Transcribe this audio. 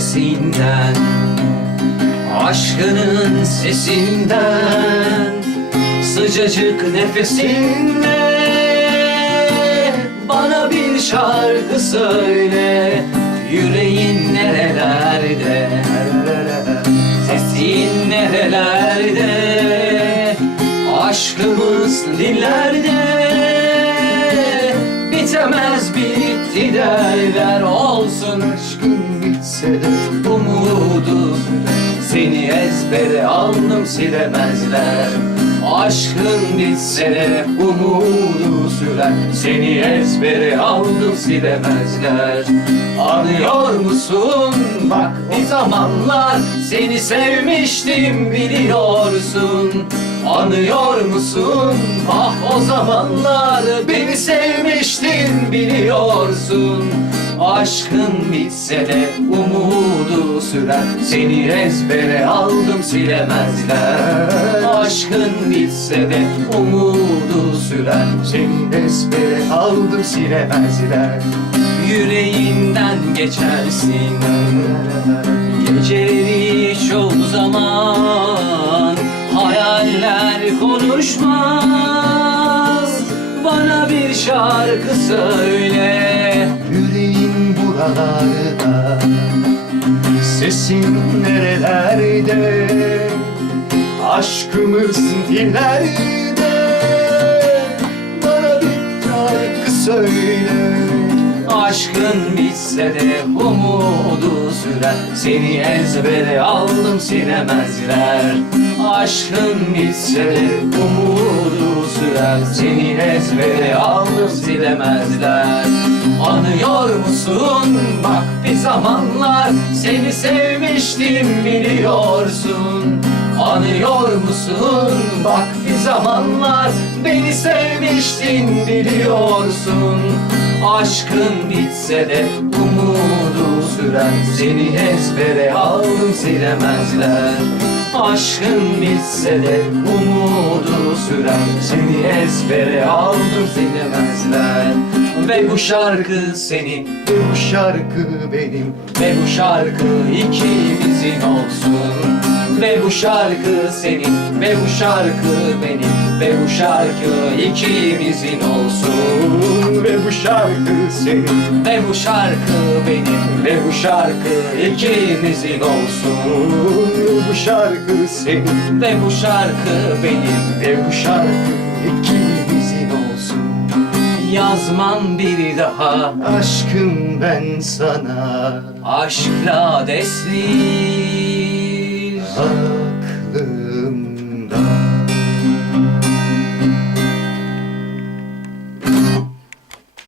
sesinden Aşkının sesinden Sıcacık nefesinle Bana bir şarkı söyle Yüreğin nerelerde? Sesin nerelerde? Aşkımız dillerde Bitemez bitti derler Olsun silemezler Aşkın bitse de umudu sürer. Seni ezbere aldım silemezler. Anıyor musun? Bak bir zamanlar Seni sevmiştim biliyorsun. Anıyor musun? Ah o zamanlar Beni sevmiştin biliyorsun. Aşkın bitse de umudu sürer. Seni ezbere aldım silemezler. Aşkın bitse de umudu sürer. Seni ezbere aldım silemezler. Yüreğinden geçersin. Geceleri çoğu zaman Hayaller konuşmaz. Bana bir şarkı söyle. Yüreğin buralarda Sesin nerelerde? Aşkımız dillerde? Bana bir şarkı söyle. Aşkın bitse de umudu sürer. Seni ezbere aldım silemezler Aşkın bitse de umudu sürer. Seni ezbere aldım silemezler Anıyor musun? Bak bir zamanlar Seni sevmiştim biliyorsun. Anıyor musun? Bak bir zamanlar Beni sevmiştin biliyorsun. Aşkın bitse de umudu sürer. Seni ezbere aldım silemezler. Aşkın bitse de umudu sürer. Seni ezbere aldım silemezler Ve bu şarkı senin Ve bu şarkı benim Ve bu şarkı ikimizin olsun Ve bu şarkı senin Ve bu şarkı benim Ve bu şarkı ikimizin olsun Ve bu şarkı senin Ve bu şarkı benim Ve bu şarkı ikimizin olsun Ve bu şarkı senin Ve bu şarkı benim Ve bu şarkı ikimizin yazman bir daha. Aşkım ben sana. Aşkla destir. Ah.